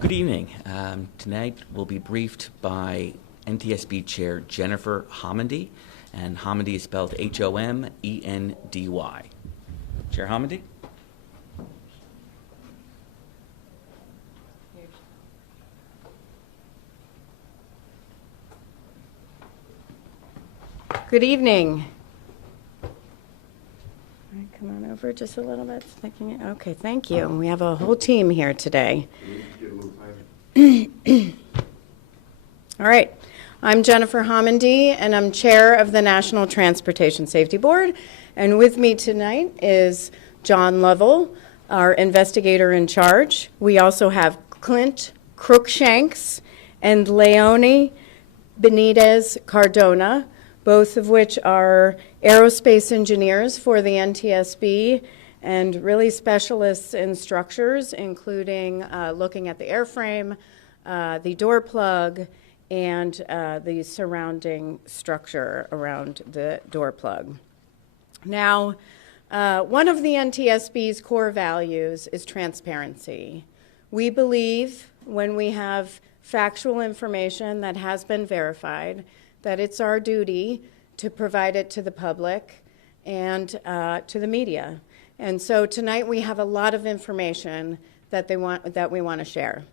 Good evening. Tonight we'll be briefed by NTSB Chair Jennifer Homendy, and Homendy is spelled Homendy. Chair Homendy? Good evening. All right, come on over just a little bit. Okay, thank you. We have a whole team here today. All right. I'm Jennifer Homendy, and I'm chair of the National Transportation Safety Board. And with me tonight is John Lovell, our investigator in charge. We also have Clint Crookshanks and Leonie Benitez Cardona, both of which are aerospace engineers for the NTSB and really specialists in structures, including looking at the airframe, the door plug, and the surrounding structure around the door plug. Now, one of the NTSB's core values is transparency. We believe when we have factual information that has been verified, that it's our duty to provide it to the public and to the media. And so tonight we have a lot of information that we want to share.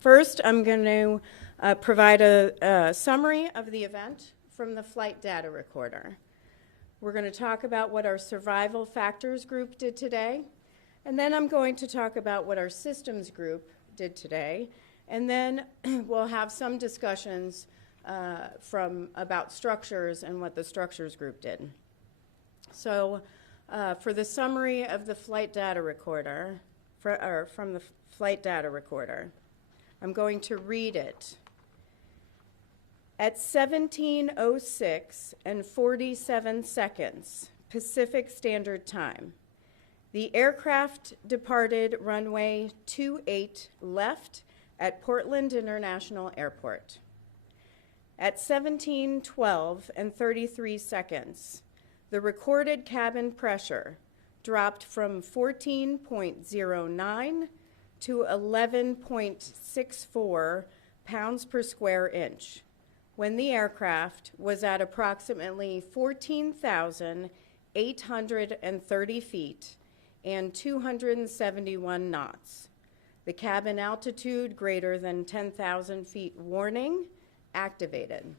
First, I'm going to provide a summary of the event from the flight data recorder. We're going to talk about what our survival factors group did today, and then I'm going to talk about what our systems group did today, and then we'll have some discussions about structures and what the structures group did. So for the summary of the flight data recorder, from the flight data recorder, I'm going to read it. At 17:06 and 47 seconds Pacific Standard Time, the aircraft departed runway 28 left at Portland International Airport. At 17:12 and 33 seconds, the recorded cabin pressure dropped from 14.09 to 11.64 pounds per square inch when the aircraft was at approximately 14,830 feet and 271 knots. The cabin altitude greater than 10,000 feet warning activated.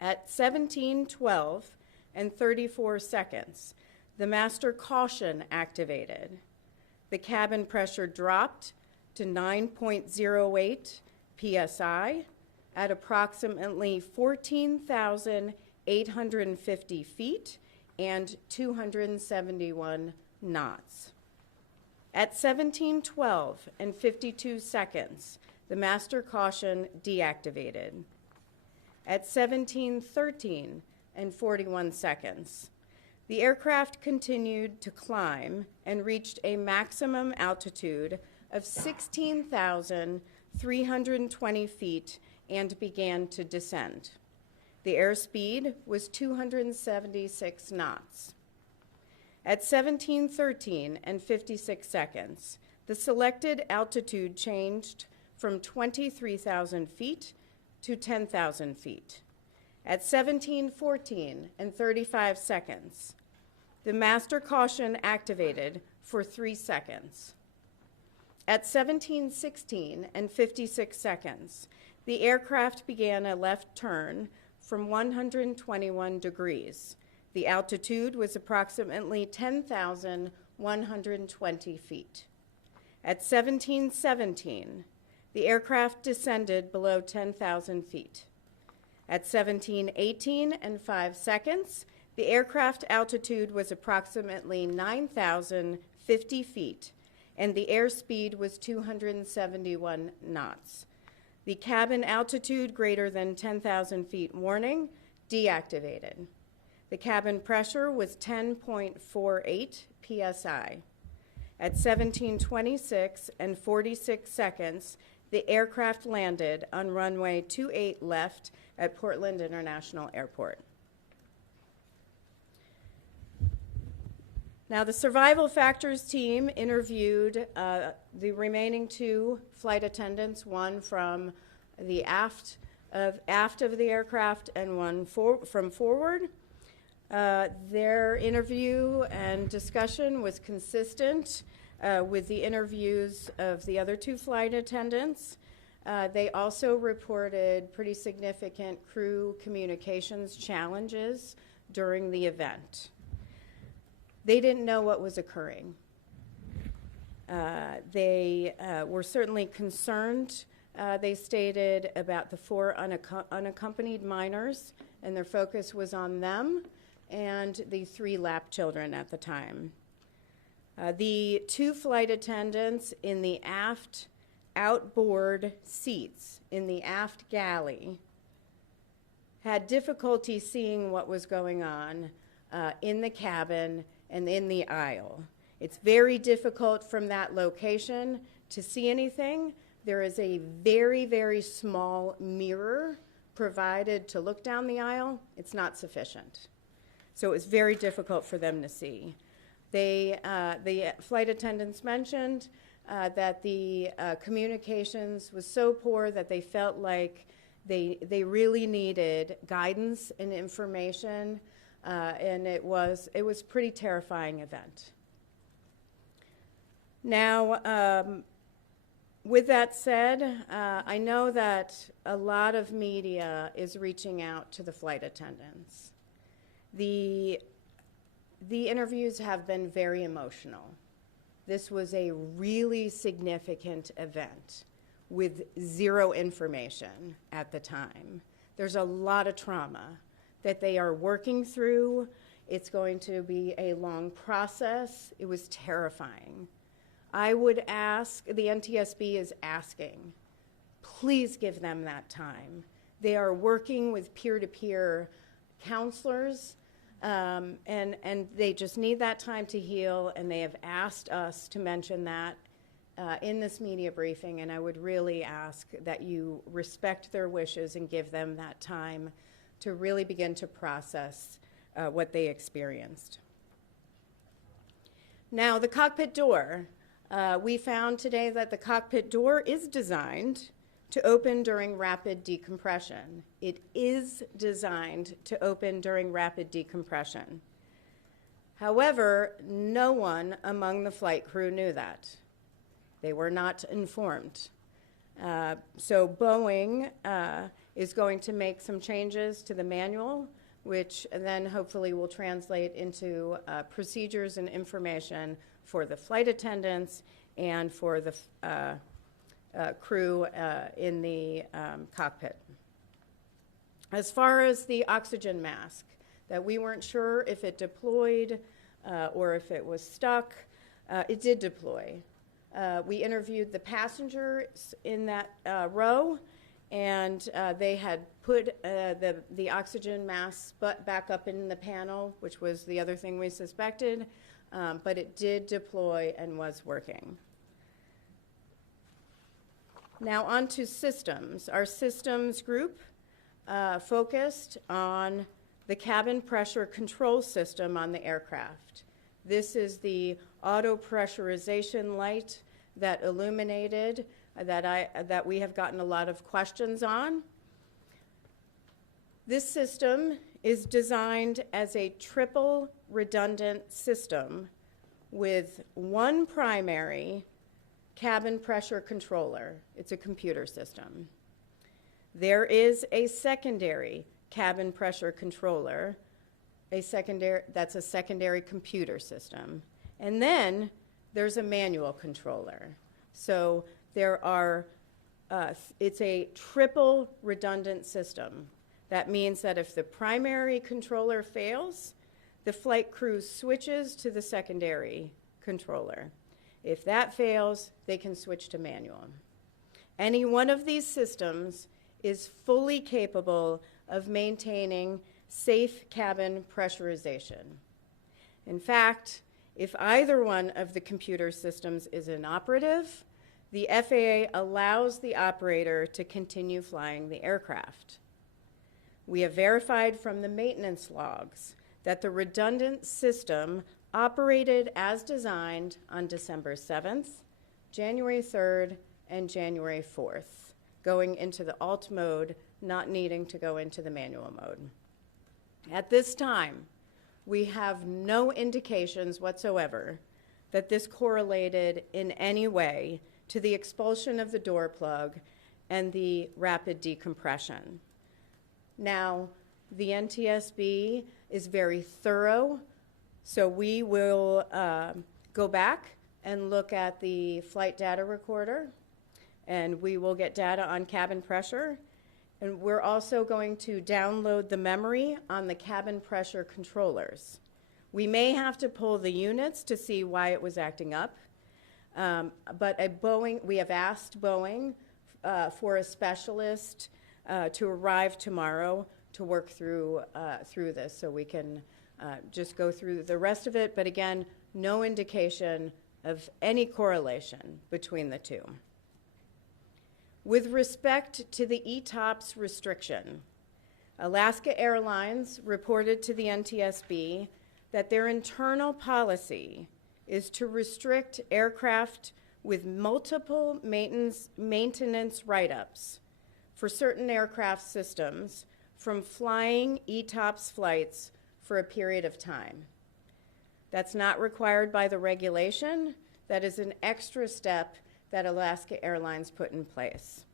At 17:12 and 34 seconds, the master caution activated. The cabin pressure dropped to 9.08 psi at approximately 14,850 feet and 271 knots. At 17:12 and 52 seconds, the master caution deactivated. At 17:13 and 41 seconds, the aircraft continued to climb and reached a maximum altitude of 16,320 feet and began to descend. The airspeed was 276 knots. At 17:13 and 56 seconds, the selected altitude changed from 23,000 feet to 10,000 feet. At 17:14 and 35 seconds, the master caution activated for 3 seconds. At 17:16 and 56 seconds, the aircraft began a left turn from 121 degrees. The altitude was approximately 10,120 feet. At 17:17, the aircraft descended below 10,000 feet. At 17:18 and 5 seconds, the aircraft altitude was approximately 9,050 feet, and the airspeed was 271 knots. The cabin altitude greater than 10,000 feet warning deactivated. The cabin pressure was 10.48 psi. At 17:26 and 46 seconds, the aircraft landed on runway 28 left at Portland International Airport. Now, the survival factors team interviewed the remaining 2 flight attendants, one from the aft of the aircraft and one from forward. Their interview and discussion was consistent with the interviews of the other 2 flight attendants. They also reported pretty significant crew communications challenges during the event. They didn't know what was occurring. They were certainly concerned, they stated, about the 4 unaccompanied minors, and their focus was on them and the 3 lap children at the time. The 2 flight attendants in the aft outboard seats in the aft galley had difficulty seeing what was going on in the cabin and in the aisle. It's very difficult from that location to see anything. There is a very, very small mirror provided to look down the aisle. It's not sufficient. So it was very difficult for them to see. The flight attendants mentioned that the communications was so poor that they felt like they really needed guidance and information, and it was a pretty terrifying event. Now, with that said, I know that a lot of media is reaching out to the flight attendants. The interviews have been very emotional. This was a really significant event with 0 information at the time. There's a lot of trauma that they are working through. It's going to be a long process. It was terrifying. I would ask, the NTSB is asking, please give them that time. They are working with peer-to-peer counselors, and they just need that time to heal, and they have asked us to mention that in this media briefing, and I would really ask that you respect their wishes and give them that time to really begin to process what they experienced. Now, the cockpit door. We found today that the cockpit door is designed to open during rapid decompression. It is designed to open during rapid decompression. However, no one among the flight crew knew that. They were not informed. So Boeing is going to make some changes to the manual, which then hopefully will translate into procedures and information for the flight attendants and for the crew in the cockpit. As far as the oxygen mask, that we weren't sure if it deployed or if it was stuck, it did deploy. We interviewed the passengers in that row, and they had put the oxygen mask back up in the panel, which was the other thing we suspected, but it did deploy and was working. Now on to systems. Our systems group focused on the cabin pressure control system on the aircraft. This is the auto pressurization light that illuminated that we have gotten a lot of questions on. This system is designed as a triple redundant system with one primary cabin pressure controller. It's a computer system. There is a secondary cabin pressure controller, that's a secondary computer system. And then there's a manual controller. So there are, it's a triple redundant system. That means that if the primary controller fails, the flight crew switches to the secondary controller. If that fails, they can switch to manual. Any one of these systems is fully capable of maintaining safe cabin pressurization. In fact, if either one of the computer systems is inoperative, the FAA allows the operator to continue flying the aircraft. We have verified from the maintenance logs that the redundant system operated as designed on December 7th, January 3rd, and January 4th, going into the alt mode, not needing to go into the manual mode. At this time, we have no indications whatsoever that this correlated in any way to the expulsion of the door plug and the rapid decompression. Now, the NTSB is very thorough, so we will go back and look at the flight data recorder, and we will get data on cabin pressure. And we're also going to download the memory on the cabin pressure controllers. We may have to pull the units to see why it was acting up, but we have asked Boeing for a specialist to arrive tomorrow to work through this, so we can just go through the rest of it. But again, no indication of any correlation between the two. With respect to the ETOPS restriction, Alaska Airlines reported to the NTSB that their internal policy is to restrict aircraft with multiple maintenance write-ups for certain aircraft systems from flying ETOPS flights for a period of time. That's not required by the regulation. That is an extra step that Alaska Airlines put in place.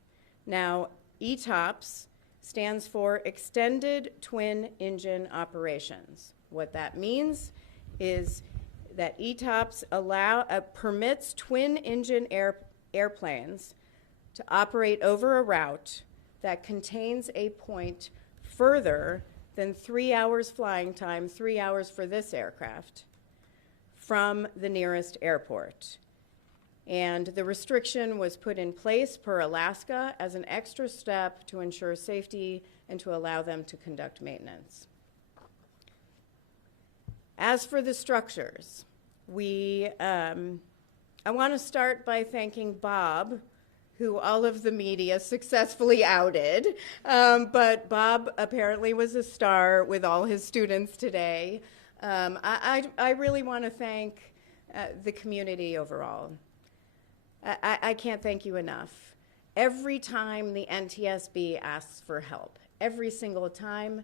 Now, ETOPS stands for Extended Twin Engine Operations. What that means is that ETOPS permits twin engine airplanes to operate over a route that contains a point further than 3 hours flying time, 3 hours for this aircraft, from the nearest airport. And the restriction was put in place per Alaska as an extra step to ensure safety and to allow them to conduct maintenance. As for the structures, I want to start by thanking Bob, who all of the media successfully outed. But Bob apparently was a star with all his students today. I really want to thank the community overall. I can't thank you enough. Every time the NTSB asks for help, every single time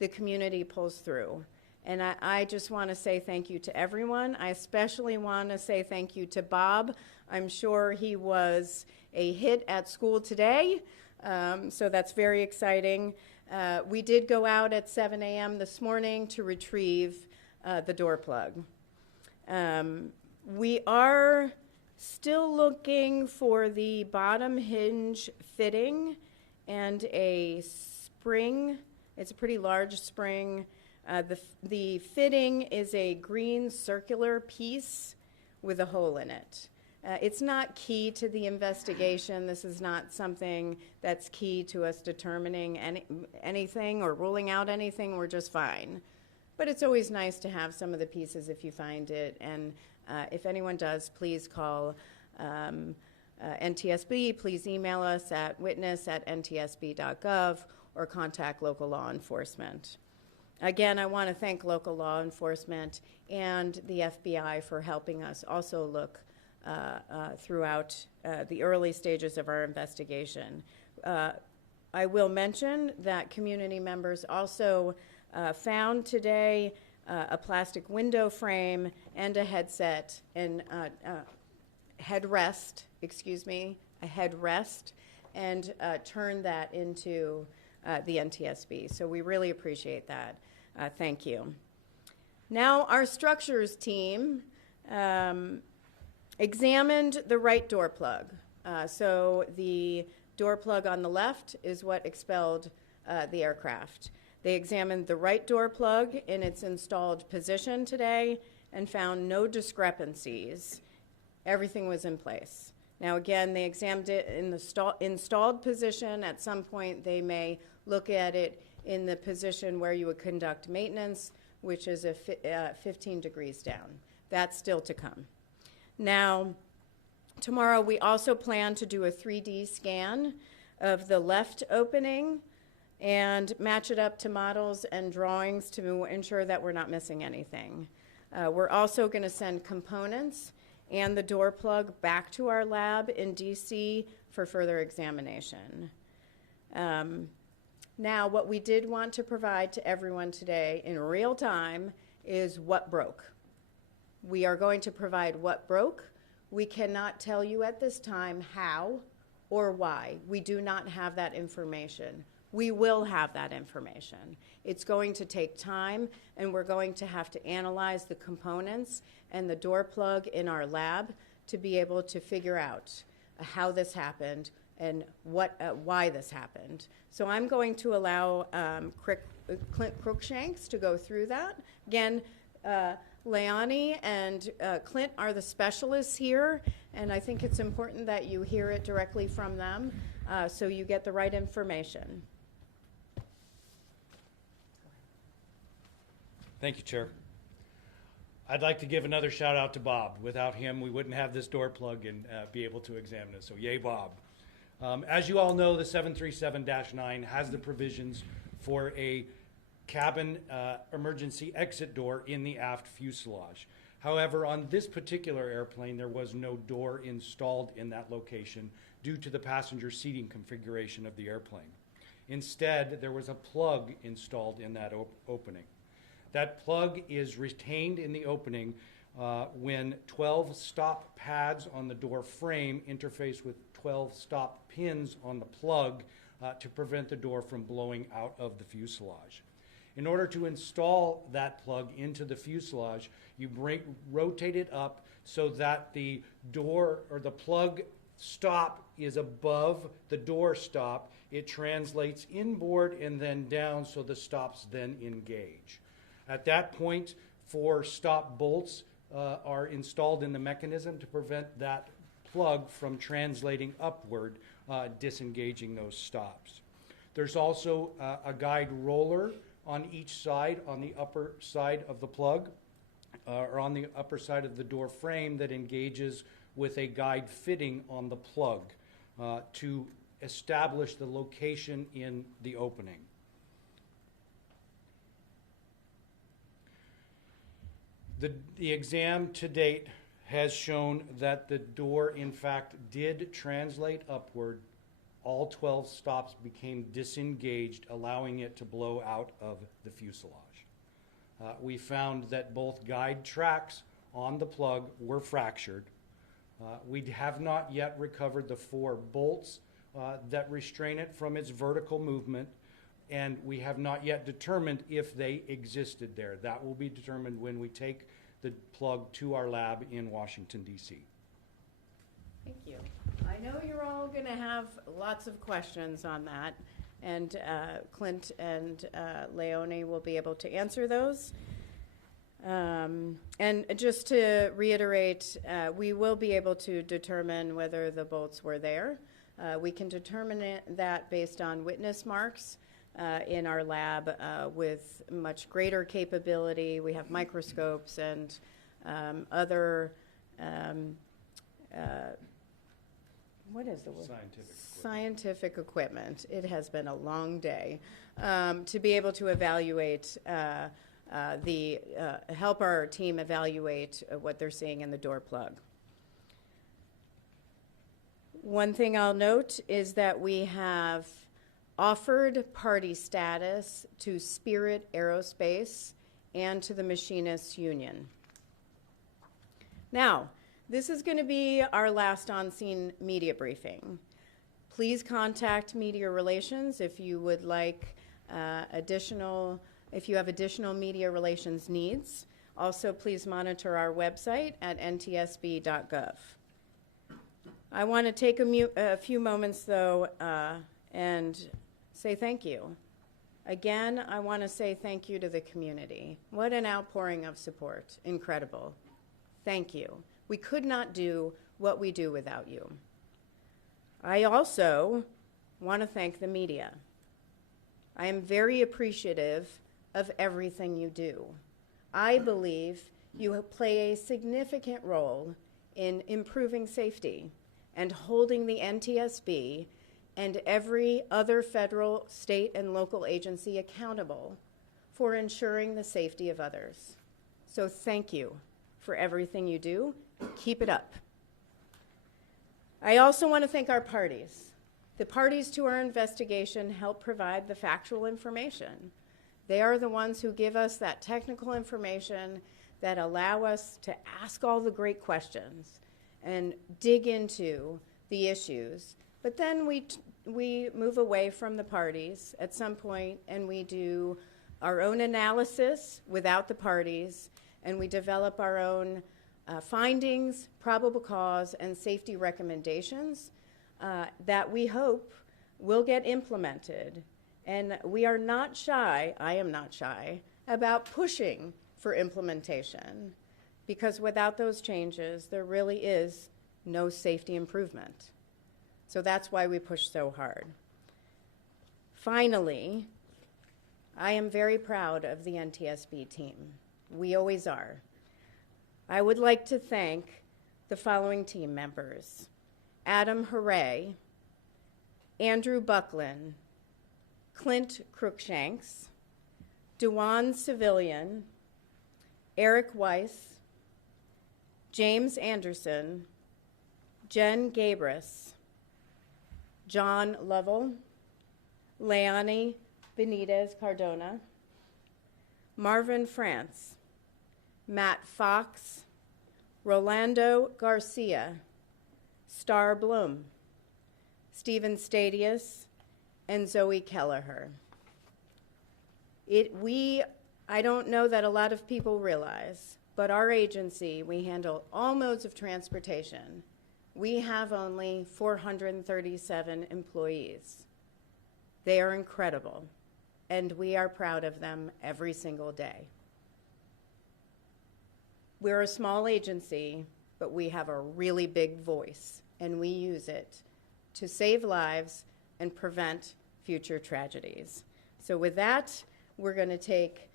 the community pulls through. And I just want to say thank you to everyone. I especially want to say thank you to Bob. I'm sure he was a hit at school today, so that's very exciting. We did go out at 7 a.m. this morning to retrieve the door plug. We are still looking for the bottom hinge fitting and a spring. It's a pretty large spring. The fitting is a green circular piece with a hole in it. It's not key to the investigation. This is not something that's key to us determining anything or ruling out anything. We're just fine. But it's always nice to have some of the pieces if you find it. And if anyone does, please call NTSB. Please email us at witness@ntsb.gov or contact local law enforcement. Again, I want to thank local law enforcement and the FBI for helping us also look throughout the early stages of our investigation. I will mention that community members also found today a plastic window frame and a headset and headrest, a headrest, and turned that into the NTSB. So we really appreciate that. Thank you. Now, our structures team examined the right door plug. So the door plug on the left is what expelled the aircraft. They examined the right door plug in its installed position today and found no discrepancies. Everything was in place. Now, again, they examined it in the installed position. At some point, they may look at it in the position where you would conduct maintenance, which is 15 degrees down. That's still to come. Now, tomorrow, we also plan to do a 3D scan of the left opening and match it up to models and drawings to ensure that we're not missing anything. We're also going to send components and the door plug back to our lab in DC for further examination. Now, what we did want to provide to everyone today in real time is what broke. We are going to provide what broke. We cannot tell you at this time how or why. We do not have that information. We will have that information. It's going to take time, and we're going to have to analyze the components and the door plug in our lab to be able to figure out how this happened and why this happened. So I'm going to allow Clint Crookshanks to go through that. Again, Leonie and Clint are the specialists here, and I think it's important that you hear it directly from them so you get the right information. Thank you, Chair. I'd like to give another shout out to Bob. Without him, we wouldn't have this door plug and be able to examine it, so yay, Bob. As you all know, the 737-9 has the provisions for a cabin emergency exit door in the aft fuselage. However, on this particular airplane, there was no door installed in that location due to the passenger seating configuration of the airplane. Instead, there was a plug installed in that opening. That plug is retained in the opening when 12 stop pads on the door frame interface with 12 stop pins on the plug to prevent the door from blowing out of the fuselage. In order to install that plug into the fuselage, you rotate it up so that the door or the plug stop is above the door stop. It translates inboard and then down so the stops then engage. At that point, 4 stop bolts are installed in the mechanism to prevent that plug from translating upward, disengaging those stops. There's also a guide roller on each side, on the upper side of the plug, or on the upper side of the door frame that engages with a guide fitting on the plug to establish the location in the opening. The exam to date has shown that the door, in fact, did translate upward. All 12 stops became disengaged, allowing it to blow out of the fuselage. We found that both guide tracks on the plug were fractured. We have not yet recovered the 4 bolts that restrain it from its vertical movement, and we have not yet determined if they existed there. That will be determined when we take the plug to our lab in Washington, D.C. Thank you. I know you're all going to have lots of questions on that, and Clint and Leonie will be able to answer those. And just to reiterate, we will be able to determine whether the bolts were there. We can determine that based on witness marks in our lab with much greater capability. We have microscopes and other what is the word? Scientific equipment. It has been a long day to be able to evaluate help our team evaluate what they're seeing in the door plug. One thing I'll note is that we have offered party status to Spirit Aerospace and to the Machinists Union. Now, this is going to be our last on-scene media briefing. Please contact Media Relations if you would like if you have additional media relations needs. Also, please monitor our website at ntsb.gov. I want to take a few moments, though, and say thank you. Again, I want to say thank you to the community. What an outpouring of support. Incredible. Thank you. We could not do what we do without you. I also want to thank the media. I am very appreciative of everything you do. I believe you play a significant role in improving safety and holding the NTSB and every other federal, state, and local agency accountable for ensuring the safety of others. So thank you for everything you do. Keep it up. I also want to thank our parties. The parties to our investigation help provide the factual information. They are the ones who give us that technical information that allow us to ask all the great questions and dig into the issues. But then we move away from the parties at some point and we do our own analysis without the parties, and we develop our own findings, probable cause, and safety recommendations that we hope will get implemented. And we are not shy, I am not shy, about pushing for implementation, because without those changes, there really is no safety improvement. So that's why we push so hard. Finally, I am very proud of the NTSB team. We always are. I would like to thank the following team members: Adam Hooray, Andrew Buckland, Clint Crookshanks, Dewan Civilian, Eric Weiss, James Anderson, Jen Gabris, John Lovell, Leonie Benitez Cardona, Marvin France, Matt Fox, Rolando Garcia, Star Bloom, Stephen Stadius, and Zoe Kelleher. I don't know that a lot of people realize, but our agency, we handle all modes of transportation. We have only 437 employees. They are incredible, and we are proud of them every single day. We're a small agency, but we have a really big voice, and we use it to save lives and prevent future tragedies. So with that, we're going to take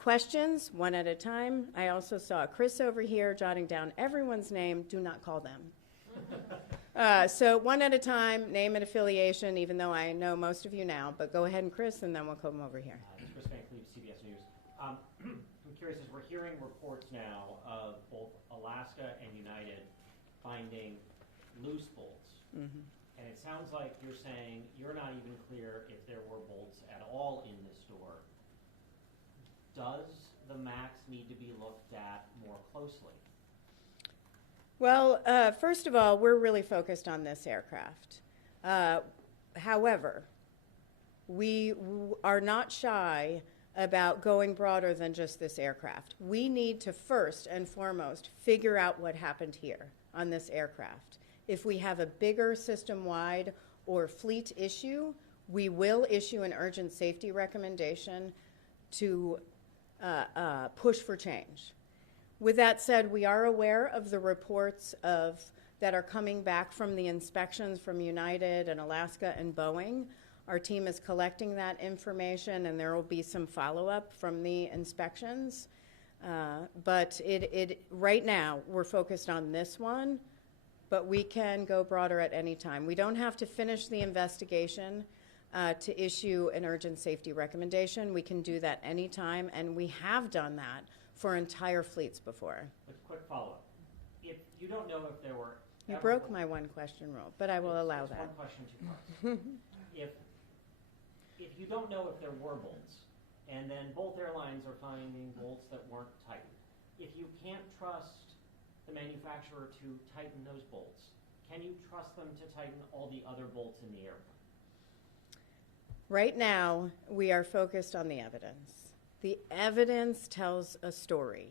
questions one at a time. I also saw Chris over here jotting down everyone's name. Do not call them. So one at a time, name and affiliation, even though I know most of you now. But go ahead and Chris, and then we'll come over here. Chris Van Cleve, CBS News. I'm curious, as we're hearing reports now of both Alaska and United finding loose bolts, and it sounds like you're saying you're not even clear if there were bolts at all in this door. Does the MAX need to be looked at more closely? Well, first of all, we're really focused on this aircraft. However, we are not shy about going broader than just this aircraft. We need to first and foremost figure out what happened here on this aircraft. If we have a bigger system-wide or fleet issue, we will issue an urgent safety recommendation to push for change. With that said, we are aware of the reports that are coming back from the inspections from United and Alaska and Boeing. Our team is collecting that information, and there will be some follow-up from the inspections. But right now, we're focused on this one, but we can go broader at any time. We don't have to finish the investigation to issue an urgent safety recommendation. We can do that anytime, and we have done that for entire fleets before. A quick follow-up. If you don't know if there were... You broke my one-question rule, but I will allow that. One question, two parts. If you don't know if there were bolts, and then both airlines are finding bolts that weren't tightened, if you can't trust the manufacturer to tighten those bolts, can you trust them to tighten all the other bolts in the airplane? Right now, we are focused on the evidence. The evidence tells a story.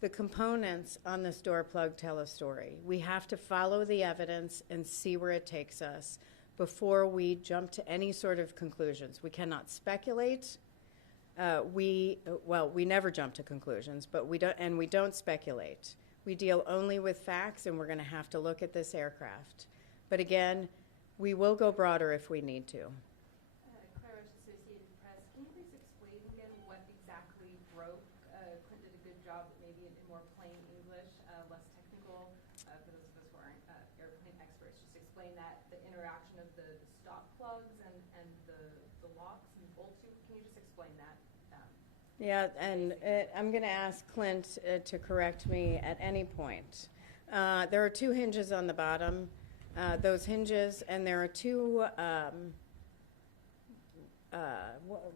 The components on this door plug tell a story. We have to follow the evidence and see where it takes us before we jump to any sort of conclusions. We cannot speculate. We never jump to conclusions, but we don't speculate. We deal only with facts, and we're going to have to look at this aircraft. But again, we will go broader if we need to. Claire, Associated Press. Can you please explain again what exactly broke? Clint did a good job, maybe in more plain English, less technical, for those of us who aren't airplane experts. Just explain that, the interaction of the stop plugs and the locks and bolts. Can you just explain that? Yeah, and I'm going to ask Clint to correct me at any point. There are two hinges on the bottom, those hinges, and there are two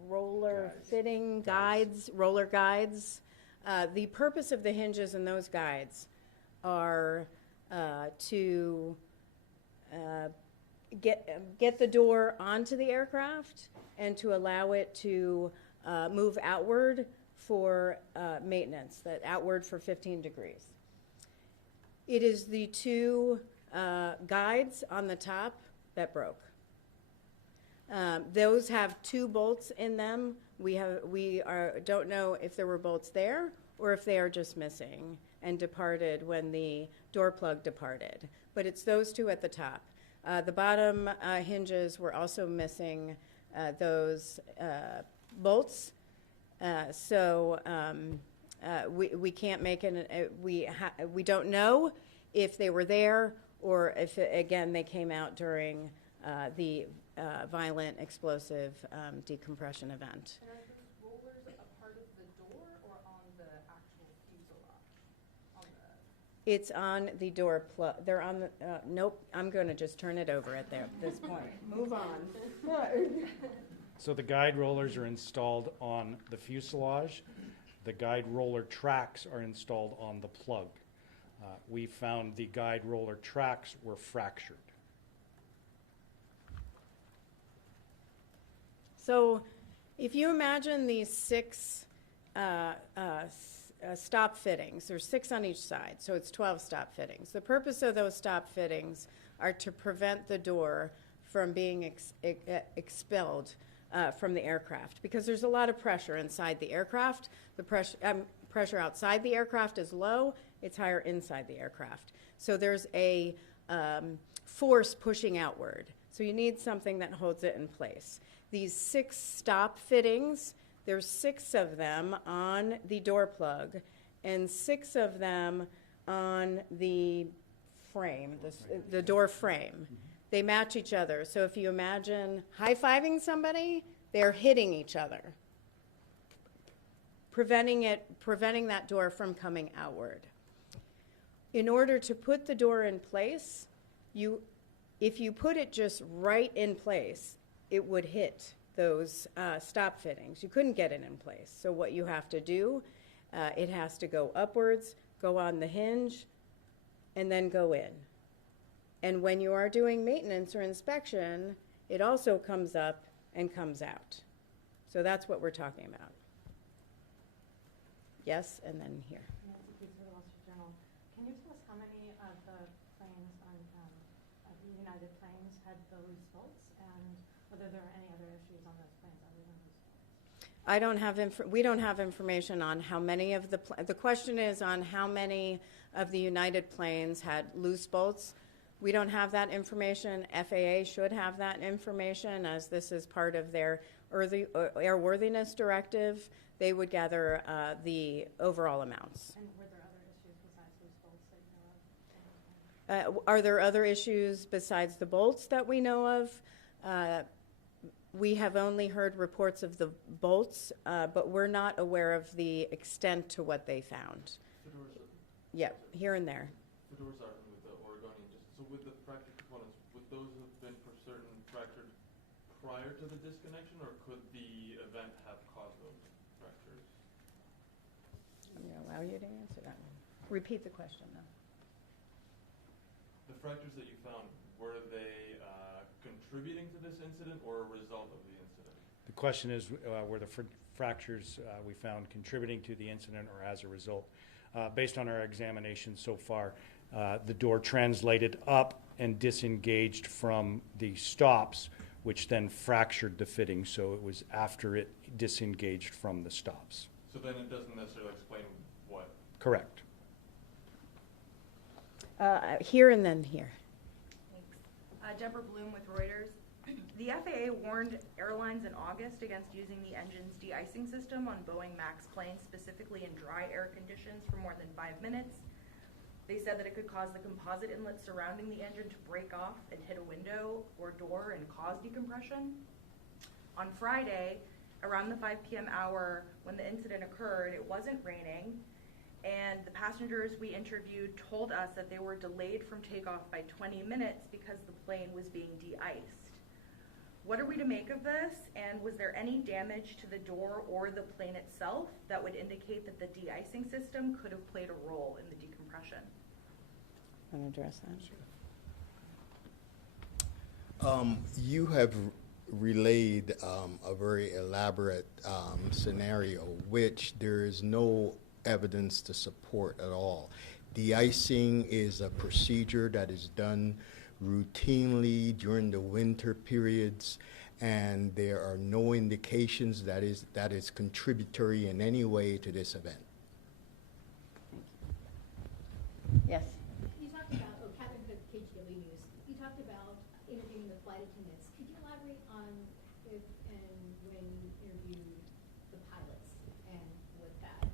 roller Guides. fitting guides, roller guides. The purpose of the hinges and those guides are to get the door onto the aircraft and to allow it to move outward for maintenance, that outward for 15 degrees. It is the two guides on the top that broke. Those have two bolts in them. We don't know if there were bolts there or if they are just missing and departed when the door plug departed. But it's those two at the top. The bottom hinges were also missing those bolts. So we can't make it. We don't know if they were there or if again they came out during the violent explosive decompression event. And are those rollers a part of the door or on the actual fuselage? On the It's on the door plug. They're on the. Nope. I'm going to just turn it over at this point. Move on. So the guide rollers are installed on the fuselage. The guide roller tracks are installed on the plug. We found the guide roller tracks were fractured. So, if you imagine these six stop fittings, there's 6 on each side, so it's 12 stop fittings. The purpose of those stop fittings are to prevent the door from being expelled from the aircraft, because there's a lot of pressure inside the aircraft. The pressure outside the aircraft is low, it's higher inside the aircraft. So there's a force pushing outward. So you need something that holds it in place. These 6 stop fittings, there's 6 of them on the door plug and 6 of them on the frame, the door frame. They match each other. So if you imagine high-fiving somebody, they're hitting each other, preventing that door from coming outward. In order to put the door in place, if you put it just right in place, it would hit those stop fittings. You couldn't get it in place. So what you have to do, it has to go upwards, go on the hinge, and then go in. And when you are doing maintenance or inspection, it also comes up and comes out. So that's what we're talking about. Yes, and then here. Nancy Keith with the Wall Street Journal. Can you tell us how many of the planes on of the United planes had the loose bolts, and whether there are any other issues on those planes other than loose bolts? I don't have we don't have information on how many of the question is on how many of the United planes had loose bolts. We don't have that information. FAA should have that information, as this is part of their airworthiness directive. They would gather the overall amounts. And were there other issues besides loose bolts that you know of? Are there other issues besides the bolts that we know of? We have only heard reports of the bolts, but we're not aware of the extent to what they found. Yeah, here and there. The doors are with the Oregonian. So with the fractured components, would those have been for certain fractured prior to the disconnection, or could the event have caused those fractures? I'm going to allow you to answer that one. Repeat the question, though. The fractures that you found, were they contributing to this incident or a result of the incident? The question is, were the fractures we found contributing to the incident or as a result? Based on our examination so far, the door translated up and disengaged from the stops, which then fractured the fitting, so it was after it disengaged from the stops. So then it doesn't necessarily explain what? Correct. Here and then here. Thanks. Deborah Bloom with Reuters. The FAA warned airlines in August against using the engine's de-icing system on Boeing MAX planes, specifically in dry air conditions, for more than 5 minutes. They said that it could cause the composite inlet surrounding the engine to break off and hit a window or door and cause decompression. On Friday, around the 5 p.m. hour when the incident occurred, it wasn't raining, and the passengers we interviewed told us that they were delayed from takeoff by 20 minutes because the plane was being de-iced. What are we to make of this, and was there any damage to the door or the plane itself that would indicate that the de-icing system could have played a role in the decompression? Want to address that? You have relayed a very elaborate scenario, which there is no evidence to support at all. De-icing is a procedure that is done routinely during the winter periods, and there are no indications that is contributory in any way to this event. Yes. You talked about, Catherine Cook, KGW News, you talked about interviewing the flight attendants. Could you elaborate on if and when you interviewed the pilots and what that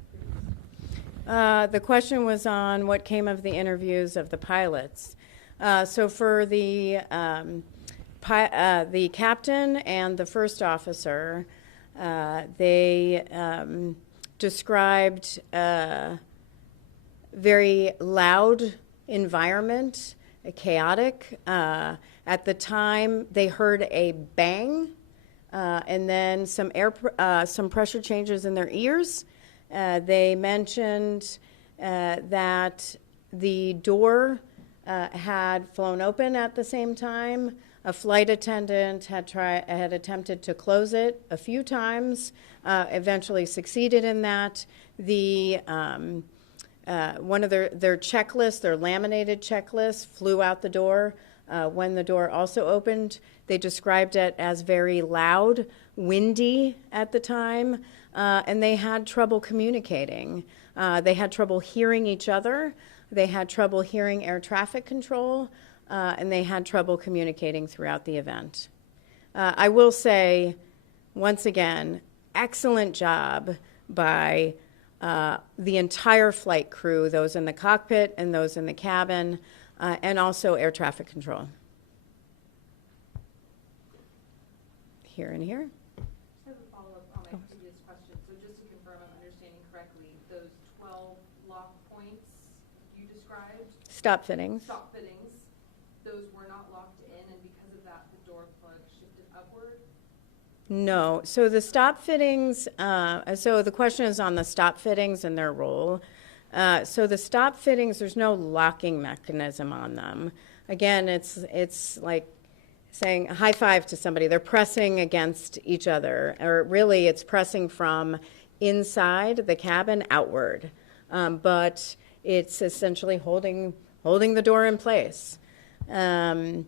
produced? The question was on what came of the interviews of the pilots. So for the captain and the first officer, they described very loud environment, chaotic. At the time, they heard a bang, and then some pressure changes in their ears. They mentioned that the door had flown open at the same time. A flight attendant had attempted to close it a few times, eventually succeeded in that. The one of their checklists, their laminated checklist, flew out the door when the door also opened. They described it as very loud, windy at the time, and they had trouble communicating. They had trouble hearing each other. They had trouble hearing air traffic control, and they had trouble communicating throughout the event. I will say, once again, excellent job by the entire flight crew, those in the cockpit and those in the cabin, and also air traffic control. Here and here. Just have a follow-up on my previous question. So just to confirm I'm understanding correctly, those 12 lock points you described, Stop fittings. stop fittings, those were not locked in, and because of that, the door plug shifted upward? No. So the stop fittings, so the question is on the stop fittings and their role. So the stop fittings, there's no locking mechanism on them. Again, it's like saying high five to somebody. They're pressing against each other, or really it's pressing from inside the cabin outward. But it's essentially holding the door in place. The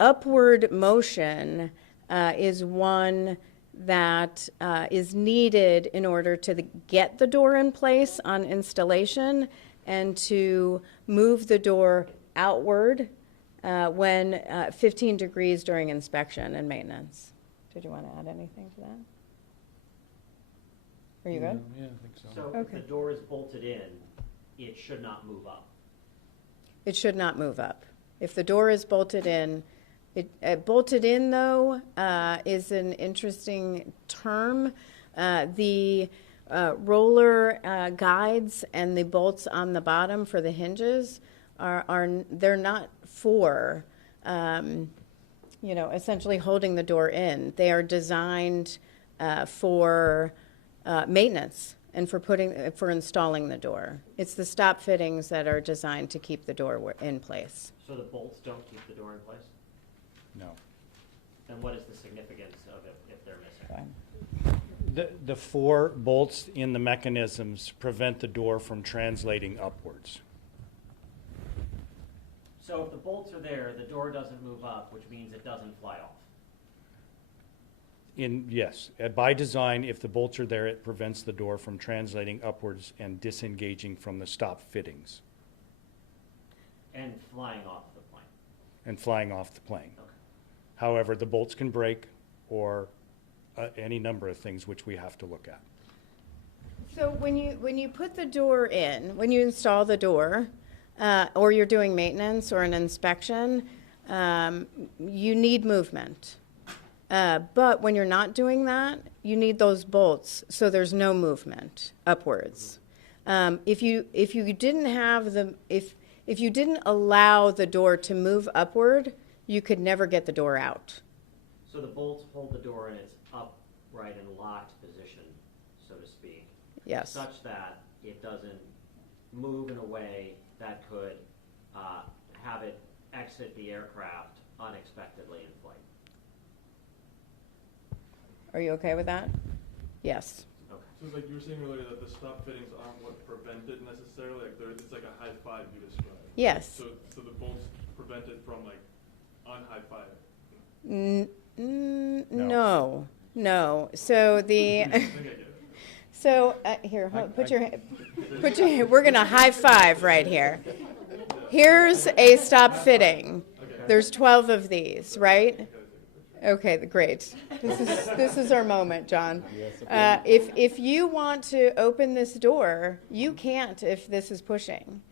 upward motion is one that is needed in order to get the door in place on installation and to move the door outward when 15 degrees during inspection and maintenance. Did you want to add anything to that? Are you good? Yeah, I think so. So Okay. if the door is bolted in, it should not move up. It should not move up. If the door is bolted in, bolted in, though, is an interesting term. The roller guides and the bolts on the bottom for the hinges they're not for, essentially holding the door in. They are designed for maintenance and for installing the door. It's the stop fittings that are designed to keep the door in place. So the bolts don't keep the door in place? No. Then what is the significance of it if they're missing? The 4 bolts in the mechanisms prevent the door from translating upwards. So if the bolts are there, the door doesn't move up, which means it doesn't fly off. Yes, by design, if the bolts are there, it prevents the door from translating upwards and disengaging from the stop fittings And flying off the plane. and flying off the plane. Okay. However, the bolts can break or any number of things which we have to look at. So when you put the door in, when you install the door, or you're doing maintenance or an inspection, you need movement. But when you're not doing that, you need those bolts so there's no movement upwards. If you didn't have if you didn't allow the door to move upward, you could never get the door out. So the bolts hold the door in its upright and locked position, so to speak. Yes. Such that it doesn't move in a way that could have it exit the aircraft unexpectedly in flight. Are you okay with that? Yes. Okay. So it's like you were saying earlier that the stop fittings aren't what prevent it necessarily. Like it's like a high five you described. Yes. So the bolts prevent it from like unhigh five. No. So the I think I get it. so here, we're gonna high five right here. Here's a stop fitting. There's 12 of these, right? Okay, great. This is our moment, John. If you want to open this door, you can't if this is pushing.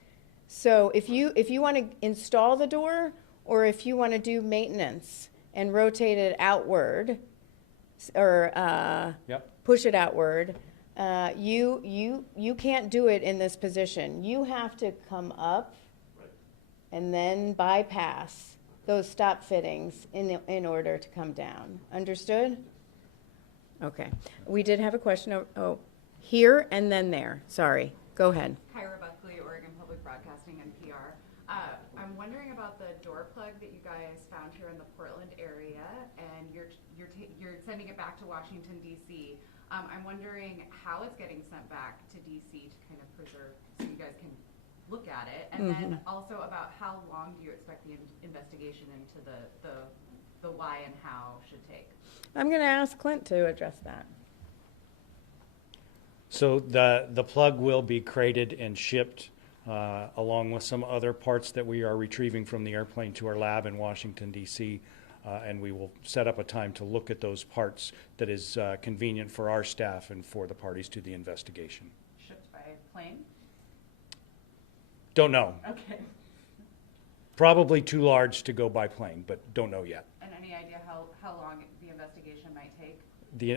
So if you want to install the door, or if you want to do maintenance and rotate it outward, or push it outward, you can't do it in this position. You have to come up and then bypass those stop fittings in order to come down. Understood? Okay. We did have a question. Here and then there. Sorry. Go ahead. Kyra Buckley, Oregon Public Broadcasting, NPR. I'm wondering about the door plug that you guys found here in the Portland area, and you're sending it back to Washington, D.C. I'm wondering how it's getting sent back to D.C. to kind of preserve, so you guys can look at it, and then also about how long do you expect the investigation into the why and how should take? I'm going to ask Clint to address that. So the plug will be crated and shipped along with some other parts that we are retrieving from the airplane to our lab in Washington, D.C., and we will set up a time to look at those parts that is convenient for our staff and for the parties to the investigation. Shipped by plane? Don't know. Okay. Probably too large to go by plane, but don't know yet. And any idea how long the investigation might take?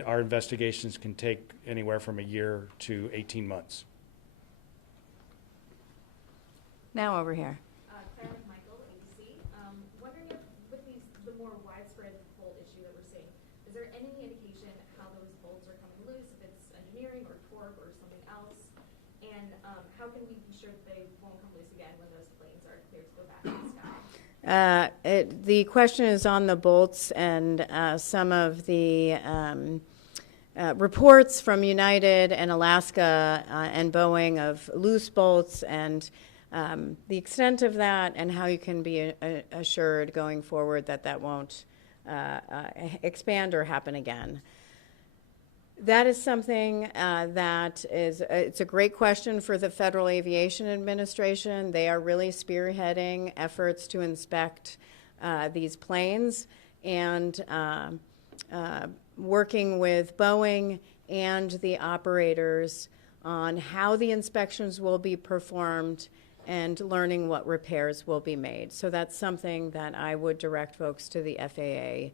Our investigations can take anywhere from a year to 18 months. Now over here. Claire McMichael, ABC. Wondering if with the more widespread bolt issue that we're seeing, is there any indication how those bolts are coming loose, if it's engineering or torque or something else? And how can we be sure that they won't come loose again when those planes are cleared to go back in the sky? The question is on the bolts and some of the reports from United and Alaska and Boeing of loose bolts and the extent of that and how you can be assured going forward that that won't expand or happen again. That is something that it's a great question for the Federal Aviation Administration. They are really spearheading efforts to inspect these planes and working with Boeing and the operators on how the inspections will be performed and learning what repairs will be made. So that's something that I would direct folks to the FAA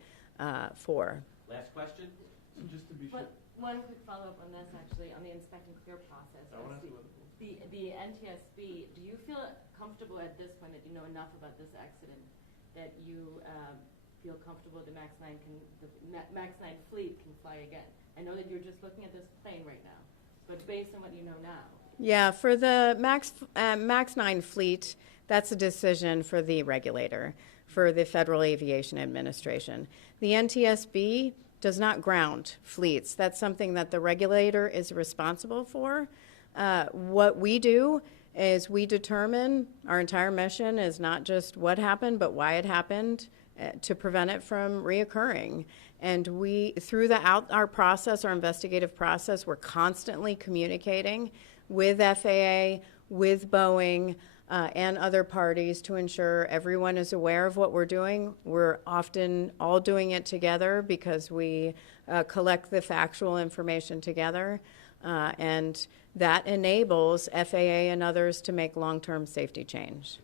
for. Last question? So just to be sure. One quick follow-up on this, actually, on the inspect and clear process. The NTSB, do you feel comfortable at this point that you know enough about this accident that you feel comfortable the MAX 9 fleet can fly again? I know that you're just looking at this plane right now, but based on what you know now. Yeah, for the MAX 9 fleet, that's a decision for the regulator, for the Federal Aviation Administration. The NTSB does not ground fleets. That's something that the regulator is responsible for. What we do is we determine our entire mission is not just what happened, but why it happened to prevent it from reoccurring. And we, through our process, our investigative process, we're constantly communicating with FAA, with Boeing, and other parties to ensure everyone is aware of what we're doing. We're often all doing it together because we collect the factual information together, and that enables FAA and others to make long-term safety change.